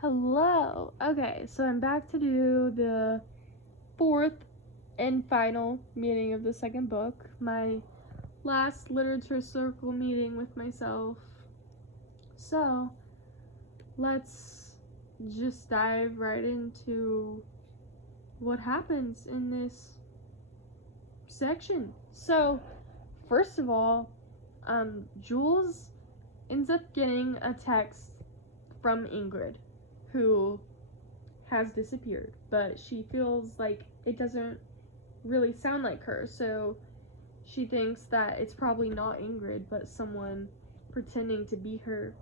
Hello. Okay, so I'm back to do the fourth and final meeting of the second book. My last literature circle meeting with myself. So, let's just dive right into what happens in this section. So, first of all, Jules ends up getting a text from Ingrid, who has disappeared, but she feels like it doesn't really sound like her, so she thinks that it's probably not Ingrid, but someone pretending to be her.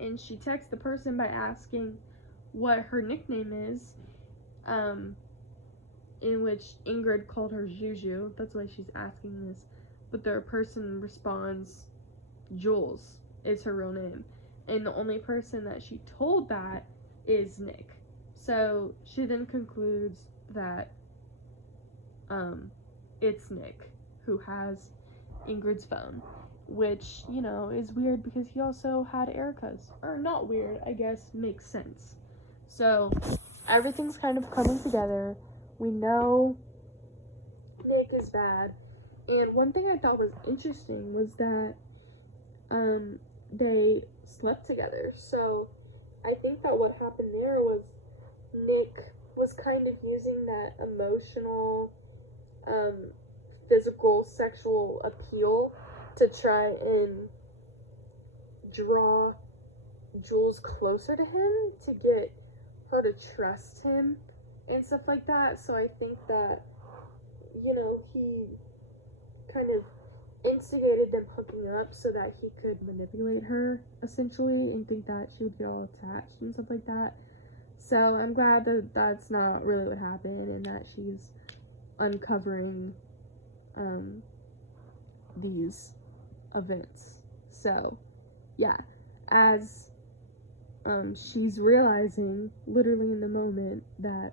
And she texts the person by asking what her nickname is, um, in which Ingrid called her Juju. That's why she's asking this. But the person responds, Jules is her real name. And the only person that she told that is Nick. So she then concludes that it's Nick who has Ingrid's phone, which, is weird because he also had Erica's. Or not weird, I guess, makes sense. So everything's kind of coming together. We know Nick is bad. And one thing I thought was interesting was that they slept together. So I think that what happened there was Nick was kind of using that emotional, physical, sexual appeal to try and draw Jules closer to him, to get her to trust him and stuff like that. So I think that, he kind of instigated them hooking up so that he could manipulate her, essentially, and think that she would get all attached and stuff like that. So I'm glad that that's not really what happened, and that she's uncovering these events. So yeah, as she's realizing literally in the moment that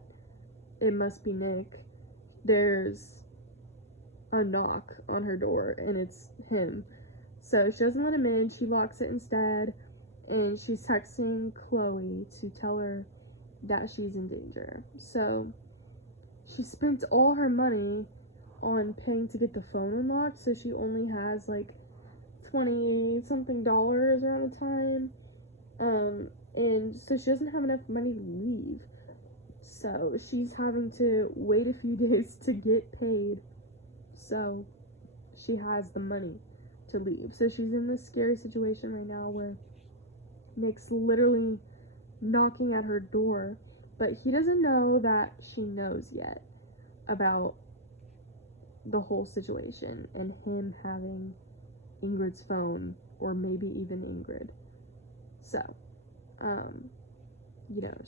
it must be Nick, there's a knock on her door and it's him. So she doesn't let him in, she locks it instead, and she's texting Chloe to tell her that she's in danger. So she spent all her money on paying to get the phone unlocked, so she only has like 20 something dollars around the time. And so she doesn't have enough money to leave. So she's having to wait a few days to get paid, so she has the money to leave. So she's in this scary situation right now where Nick's literally knocking at her door, but he doesn't know that she knows yet about the whole situation and him having Ingrid's phone, or maybe even Ingrid. So,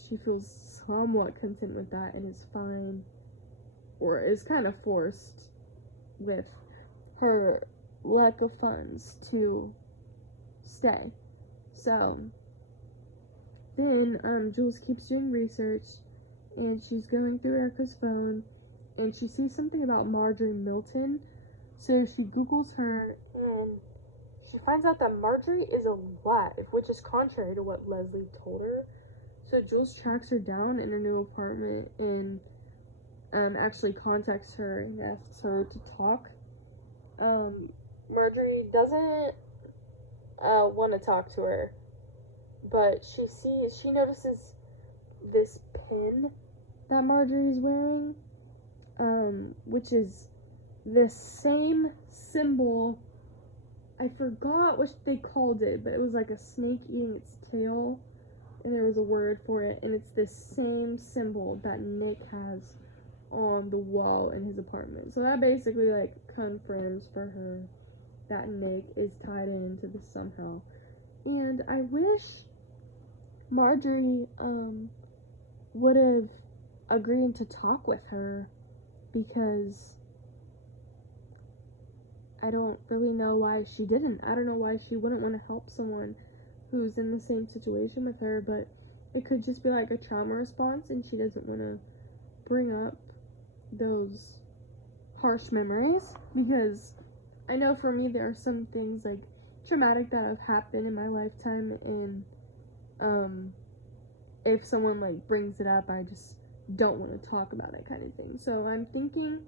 she feels somewhat content with that and is fine, or is kind of forced with her lack of funds to stay. So then Jules keeps doing research, and she's going through Erica's phone, and she sees something about Marjorie Milton. So she Googles her, and she finds out that Marjorie is alive, which is contrary to what Leslie told her. So Jules tracks her down in her new apartment and actually contacts her and asks her to talk. Marjorie doesn't want to talk to her, but she notices this pin that Marjorie's wearing, which is the same symbol. I forgot what they called it, but it was like a snake eating its tail, and there was a word for it, and it's the same symbol that Nick has on the wall in his apartment. So that basically like confirms for her that Nick is tied into this somehow. And I wish Marjorie would have agreed to talk with her, because I don't really know why she didn't. I don't know why she wouldn't want to help someone who's in the same situation with her, but it could just be like a trauma response and she doesn't want to bring up those harsh memories, because I know for me there are some things like traumatic that have happened in my lifetime, and if someone like brings it up, I just don't want to talk about it kind of thing. So I'm thinking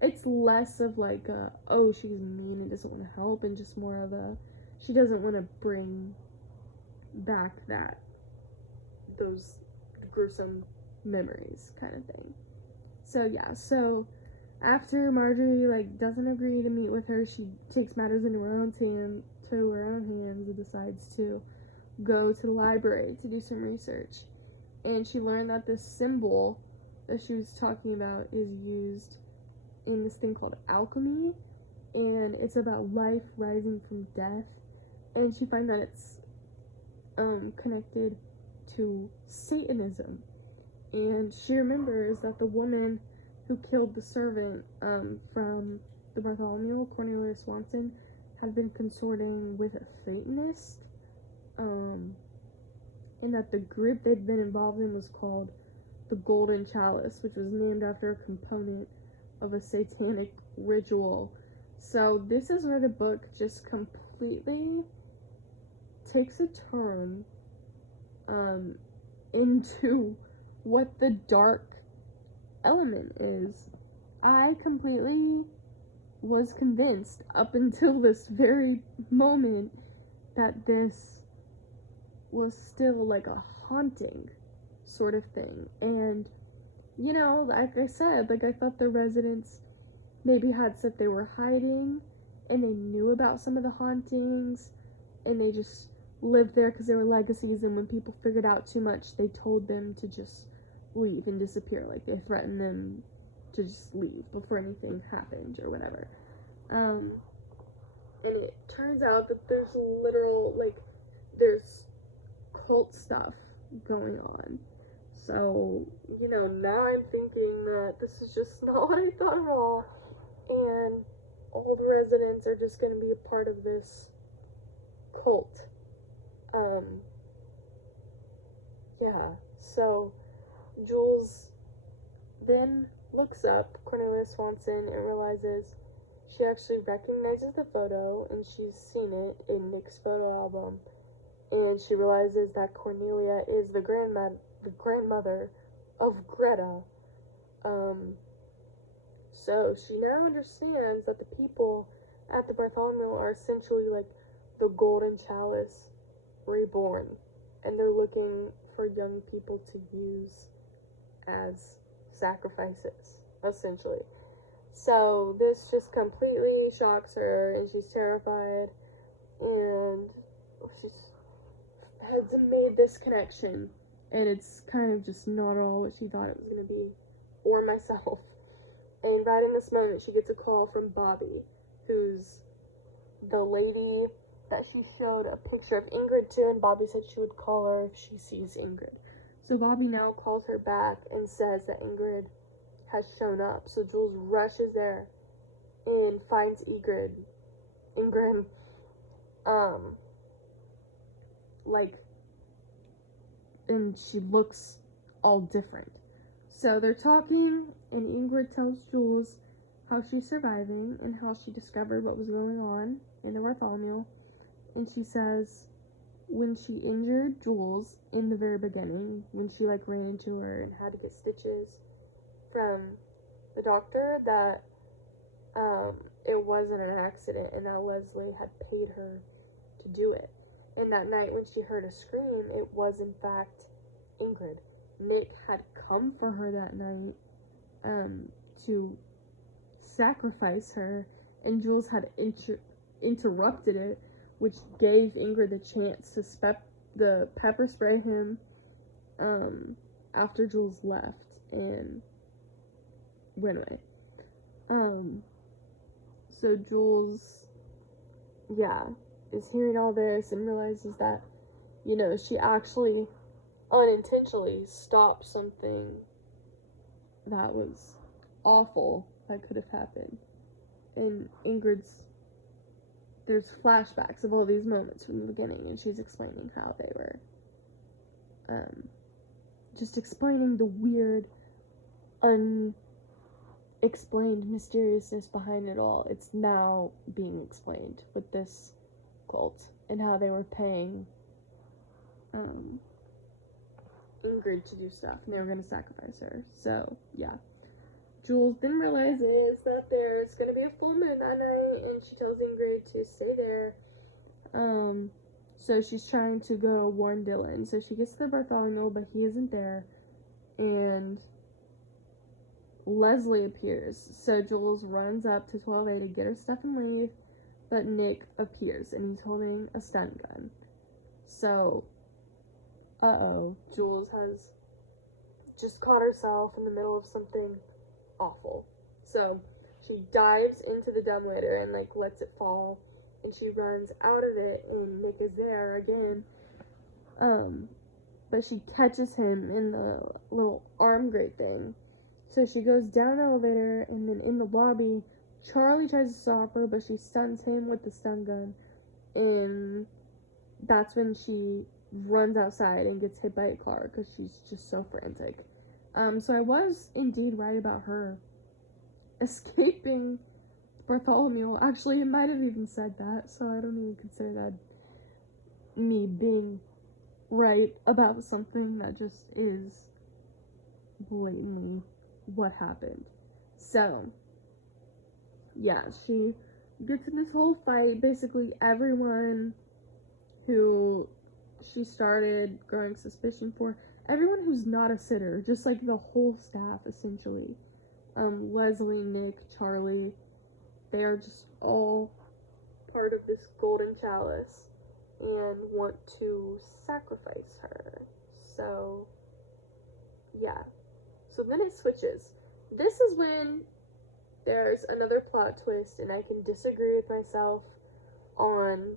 it's less of like oh, she's mean and doesn't want to help, and just more of a she doesn't want to bring back those gruesome memories kind of thing. So yeah, so after Marjorie like doesn't agree to meet with her, she takes matters into her own hands and decides to go to the library to do some research. And she learned that this symbol that she was talking about is used in this thing called alchemy, and it's about life rising from death. And she finds that it's connected to Satanism. And she remembers that the woman who killed the servant from the Bartholomew, Cornelia Swanson, had been consorting with a Satanist. And that the group they'd been involved in was called the Golden Chalice, which was named after a component of a satanic ritual. So this is where the book just completely takes a turn into what the dark element is. I completely was convinced up until this very moment that this was still like a haunting sort of thing. And you know, like I said, like I thought the residents maybe had said they were hiding and they knew about some of the hauntings and they just lived there because they were legacies, and when people figured out too much, they told them to just leave and disappear. Like they threatened them to just leave before anything happened or whatever. And it turns out that there's there's cult stuff going on. So, you know, now I'm thinking that this is just not what I thought at all, and all the residents are just going to be a part of this cult. Yeah, so Jules then looks up Cornelia Swanson and realizes she actually recognizes the photo, and she's seen it in Nick's photo album, and she realizes that Cornelia is the grandmother of Greta. So she now understands that the people at the Bartholomew are essentially like the Golden Chalice reborn, and they're looking for young people to use as sacrifices, essentially. So this just completely shocks her, and she's terrified, and she's has made this connection, and it's kind of just not all what she thought it was going to be, or myself. And right in this moment, she gets a call from Bobby, who's the lady that she showed a picture of Ingrid to, and Bobby said she would call her if she sees Ingrid. So Bobby now calls her back and says that Ingrid has shown up. So Jules rushes there and finds Ingrid, and she looks all different. So they're talking, and Ingrid tells Jules how she's surviving and how she discovered what was going on in the Bartholomew. And she says when she injured Jules in the very beginning, when she ran into her and had to get stitches from the doctor, that it wasn't an accident and that Leslie had paid her to do it. And that night when she heard a scream, it was in fact Ingrid. Nick had come for her that night to sacrifice her, and Jules had interrupted it, which gave Ingrid the chance to pepper spray him after Jules left and went away. So Jules, is hearing all this and realizes that, she actually unintentionally stopped something that was awful that could have happened. And there's flashbacks of all these moments from the beginning, and she's explaining how they were, just explaining the weird, unexplained mysteriousness behind it all. It's now being explained with this cult, and how they were paying, Ingrid agreed to do stuff, and they were going to sacrifice her. So, yeah. Jules then realizes that there's going to be a full moon that night, and she tells Ingrid to stay there. So she's trying to go warn Dylan. So she gets to the Bartholomew, but he isn't there. And Leslie appears. So Jules runs up to 12A to get her stuff and leave, but Nick appears, and he's holding a stun gun. So, Jules has just caught herself in the middle of something awful. So she dives into the dumbwaiter and like lets it fall, and she runs out of it, and Nick is there again. But she catches him in the little arm grate thing. So she goes down the elevator, and then in the lobby, Charlie tries to stop her, but she stuns him with the stun gun, and that's when she runs outside and gets hit by a car because she's just so frantic. So I was indeed right about her escaping Bartholomew. Actually, it might have even said that, so I don't even consider that me being right about something that just is blatantly what happened. So, yeah, she gets in this whole fight. Basically, everyone who she started growing suspicion for, everyone who's not a sitter, just like the whole staff, essentially. Leslie, Nick, Charlie, they are just all part of this golden chalice and want to sacrifice her. So, yeah. So then it switches. This is when there's another plot twist, and I can disagree with myself on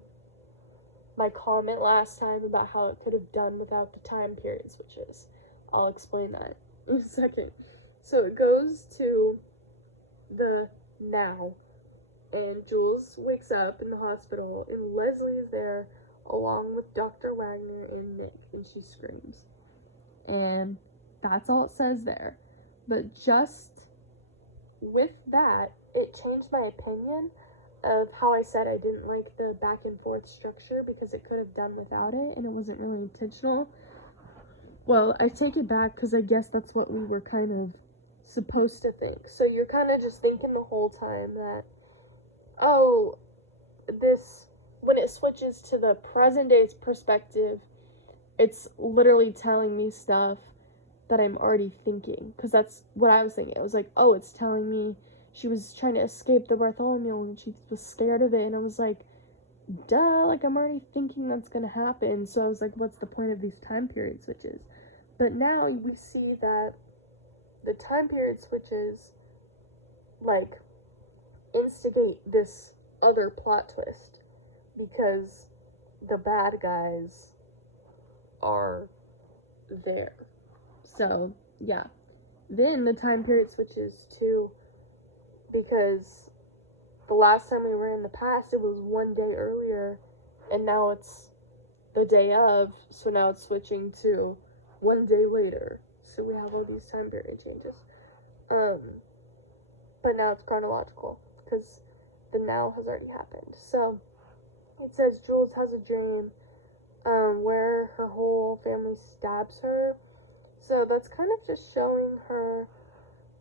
my comment last time about how it could have done without the time period switches. I'll explain that in a second. So it goes to the now, and Jules wakes up in the hospital, and Leslie is there along with Dr. Wagner and Nick, and she screams. And that's all it says there. But just with that, it changed my opinion of how I said I didn't like the back and forth structure because it could have done without it, and it wasn't really intentional. Well, I take it back because I guess that's what we were kind of supposed to think. So you're kind of just thinking the whole time that, oh, this, when it switches to the present day's perspective, it's literally telling me stuff that I'm already thinking, because that's what I was thinking. I was like, oh, it's telling me she was trying to escape the Bartholomew and she was scared of it, and I was like, duh, like I'm already thinking that's gonna happen. So I was like, what's the point of these time period switches? But now we see that the time period switches like instigate this other plot twist because the bad guys are there. So, yeah. Then the time period switches to, because the last time we were in the past, it was one day earlier, and now it's the day of, so now it's switching to one day later. So we have all these time period changes. But now it's chronological, because the now has already happened. So, it says Jules has a dream, where her whole family stabs her. So that's kind of just showing her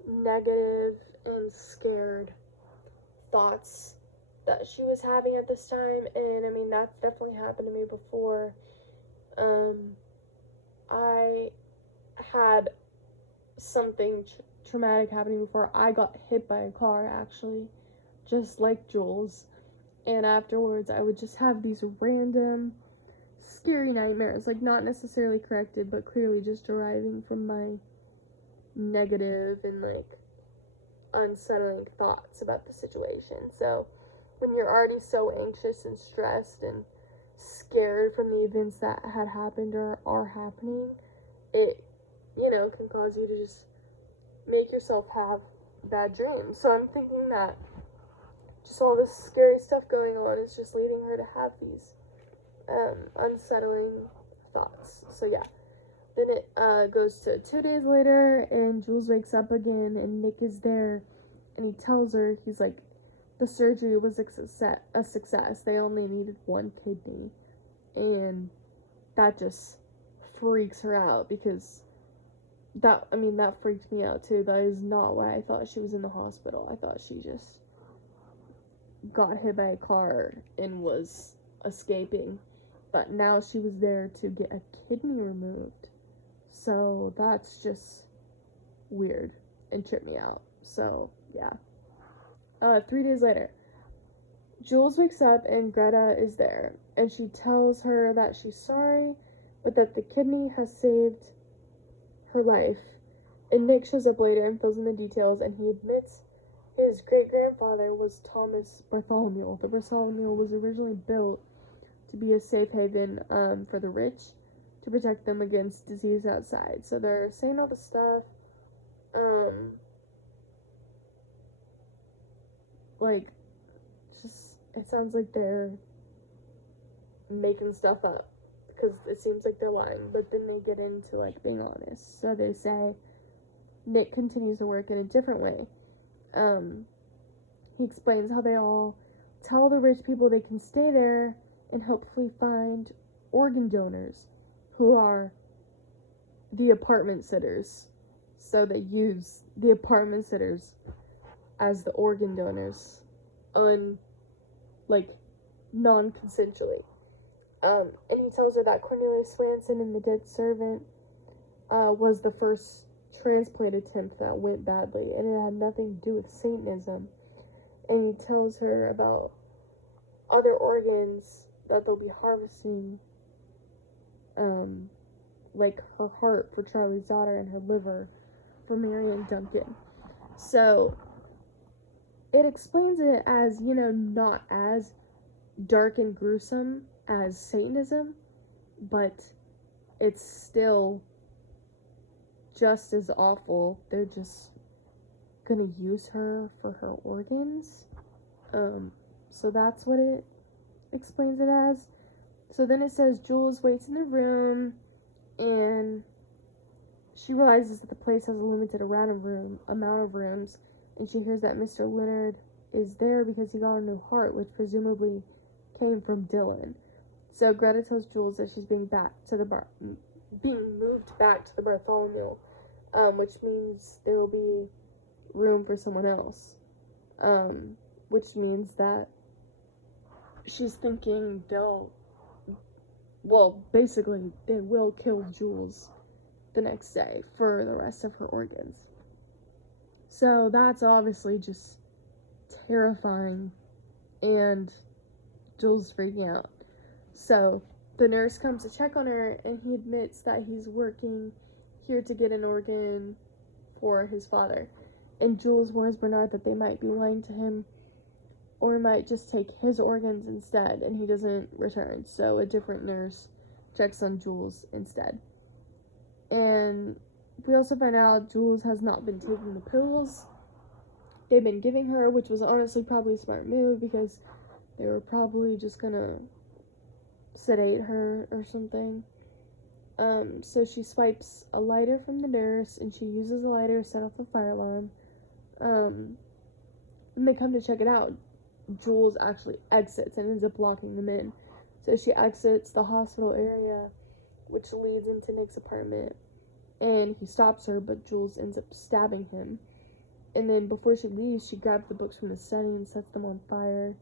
negative and scared thoughts that she was having at this time. And I mean, that's definitely happened to me before. I had something traumatic happening before. I got hit by a car, actually, just like Jules. And afterwards, I would just have these random scary nightmares, like not necessarily corrected, but clearly just deriving from my negative and like unsettling thoughts about the situation. So when you're already so anxious and stressed and scared from the events that had happened or are happening, it, you know, can cause you to just make yourself have bad dreams. So I'm thinking that just all this scary stuff going on is just leading her to have these unsettling thoughts. So yeah, then it goes to 2 days later, and Jules wakes up again, and Nick is there, and he tells her, he's like, the surgery was a success. They only needed one kidney, and that just freaks her out because that freaked me out too. That is not why I thought she was in the hospital. I thought she just got hit by a car and was escaping. But now she was there to get a kidney removed. So that's just weird and tripped me out. So, yeah. 3 days later, Jules wakes up and Greta is there. And she tells her that she's sorry, but that the kidney has saved her life. And Nick shows up later and fills in the details, and he admits his great-grandfather was Thomas Bartholomew. The Bartholomew was originally built to be a safe haven for the rich, to protect them against disease outside. So they're saying all this stuff. Like, just, it sounds like they're making stuff up, because it seems like they're lying, but then they get into, like, being honest. So they say Nick continues to work in a different way. He explains how they all tell the rich people they can stay there and hopefully find organ donors, who are the apartment sitters. So they use the apartment sitters as the organ donors, non-consensually. And he tells her that Cornelius Swanson and the dead servant was the first transplant attempt that went badly, and it had nothing to do with Satanism. And he tells her about other organs that they'll be harvesting, like her heart for Charlie's daughter and her liver for Marion Duncan. So it explains it as, not as dark and gruesome as Satanism, but it's still just as awful. They're just gonna use her for her organs. So that's what it explains it as. So then it says Jules waits in the room, and she realizes that the place has a limited amount of rooms, and she hears that Mr. Leonard is there because he got a new heart, which presumably came from Dylan. So Greta tells Jules that she's being moved back to the Bartholomew, which means there will be room for someone else, which means that she's thinking they will kill Jules the next day for the rest of her organs. So that's obviously just terrifying, and Jules freaking out. So the nurse comes to check on her, and he admits that he's working here to get an organ for his father. And Jules warns Bernard that they might be lying to him, or might just take his organs instead, and he doesn't return. So a different nurse checks on Jules instead. And we also find out Jules has not been taking the pills they've been giving her, which was honestly probably a smart move, because they were probably just gonna sedate her or something. So she swipes a lighter from the nurse, and she uses the lighter to set off the fire alarm. And they come to check it out. Jules actually exits and ends up locking them in. So she exits the hospital area, which leads into Nick's apartment, and he stops her, but Jules ends up stabbing him. And then before she leaves, she grabs the books from the study and sets them on fire,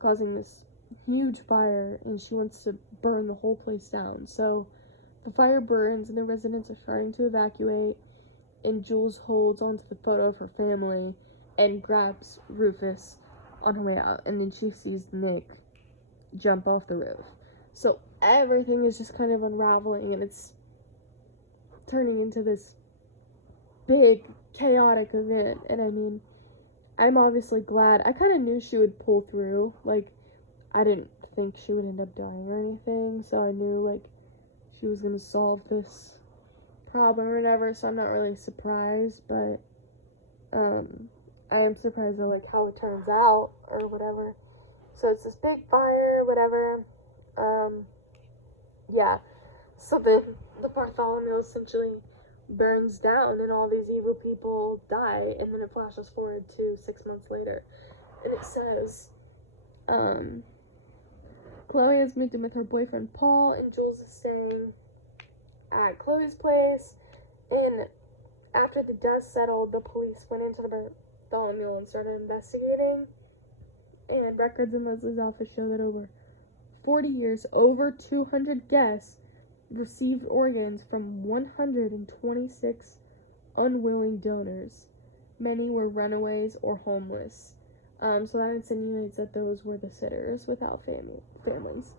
causing this huge fire, and she wants to burn the whole place down. So the fire burns, and the residents are starting to evacuate, and Jules holds onto the photo of her family and grabs Rufus on her way out, and then she sees Nick jump off the roof. So everything is just kind of unraveling, and it's turning into this big chaotic event. And I mean, I'm obviously glad. I kind of knew she would pull through. Like, I didn't think she would end up dying or anything, so I knew, like, she was gonna solve this problem or whatever, so I'm not really surprised, but I am surprised at, like, how it turns out or whatever. So it's this big fire, whatever. Yeah. So then the Bartholomew essentially burns down, and all these evil people die, and then it flashes forward to 6 months later, and it says, Chloe has moved in with her boyfriend Paul, and Jules is staying at Chloe's place, and after the dust settled, the police went into the Bartholomew and started investigating. And records in Leslie's office show that over 40 years, over 200 guests received organs from 126 unwilling donors. Many were runaways or homeless. So that insinuates that those were the sitters without families.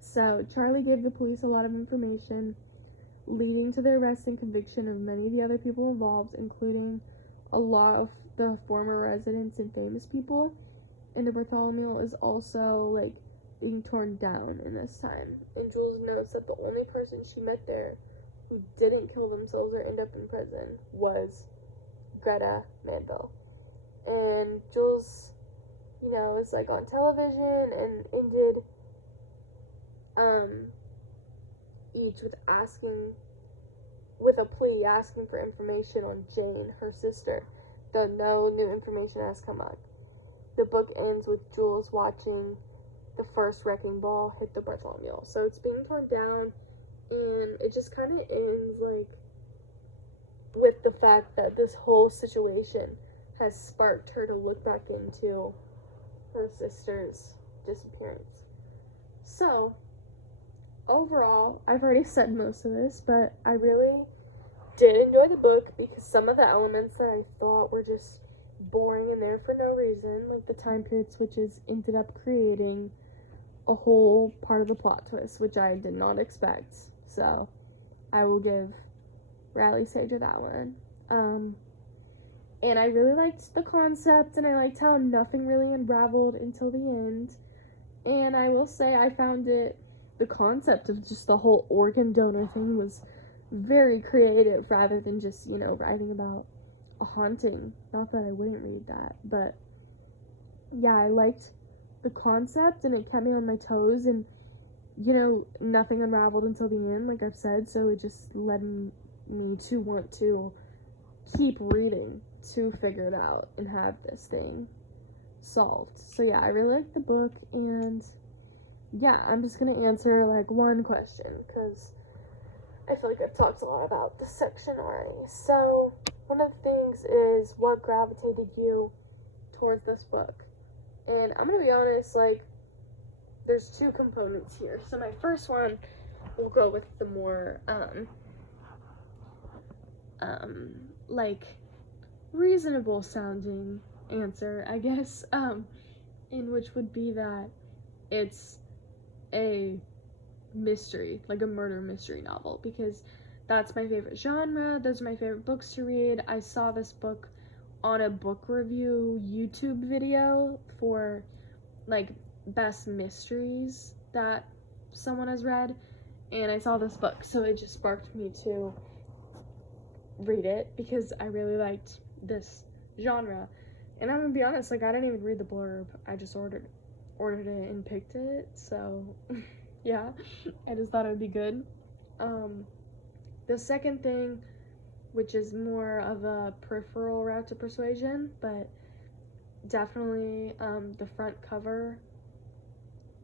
So Charlie gave the police a lot of information, leading to the arrest and conviction of many of the other people involved, including a lot of the former residents and famous people. And the Bartholomew is also, like, being torn down in this time. And Jules notes that the only person she met there who didn't kill themselves or end up in prison was Greta Manville. And Jules, is, like, on television and ended each with a plea asking for information on Jane, her sister, though no new information has come up. The book ends with Jules watching the first wrecking ball hit the Bartholomew. So it's being torn down, and it just kind of ends, like, with the fact that this whole situation has sparked her to look back into her sister's disappearance. So, overall, I've already said most of this, but I really did enjoy the book because some of the elements that I thought were just boring and there for no reason, like the time period switches, ended up creating a whole part of the plot twist, which I did not expect. So, I will give Riley Sager that one. And I really liked the concept, and I liked how nothing really unraveled until the end. And I will say I found the concept of just the whole organ donor thing was very creative rather than just, writing about a haunting. Not that I wouldn't read that, but yeah, I liked the concept, and it kept me on my toes, and, nothing unraveled until the end, like I've said, so it just led me to want to keep reading to figure it out and have this thing solved. So yeah, I really liked the book, and yeah, I'm just gonna answer like one question because I feel like I've talked a lot about this section already. So one of the things is what gravitated you towards this book, and I'm gonna be honest, like, there's two components here. So my first one will go with the more like reasonable sounding answer, I guess, in which would be that it's a mystery, like a murder mystery novel, because that's my favorite genre. Those are my favorite books to read. I saw this book on a book review YouTube video for like best mysteries that someone has read, and I saw this book, so it just sparked me to read it because I really liked this genre. And I'm gonna be honest, like, I didn't even read the blurb. I just ordered it and picked it. So yeah, I just thought it would be good. The second thing, which is more of a peripheral route to persuasion, but definitely the front cover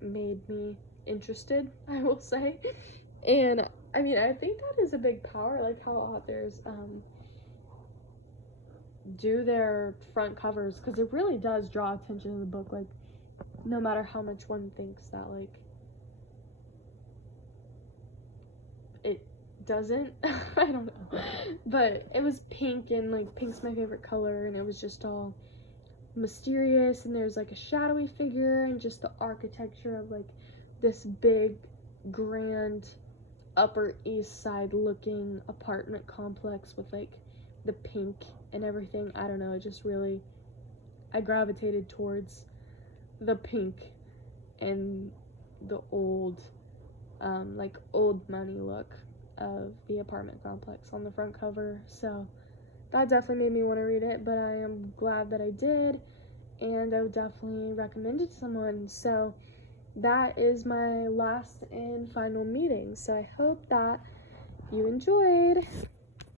made me interested, I will say. And I mean, I think that is a big power, like how authors do their front covers, because it really does draw attention to the book, like, no matter how much one thinks that, like, it doesn't. I don't know. But it was pink, and, like, pink's my favorite color, and it was just all mysterious, and there's, like, a shadowy figure, and just the architecture of, like, this big, grand, Upper East Side looking apartment complex with, like, the pink and everything. I don't know, it just really, I gravitated towards the pink and the old, like, old money look of the apartment complex on the front cover. So that definitely made me want to read it, but I am glad that I did, and I would definitely recommend it to someone. So that is my last and final meeting. So I hope that you enjoyed.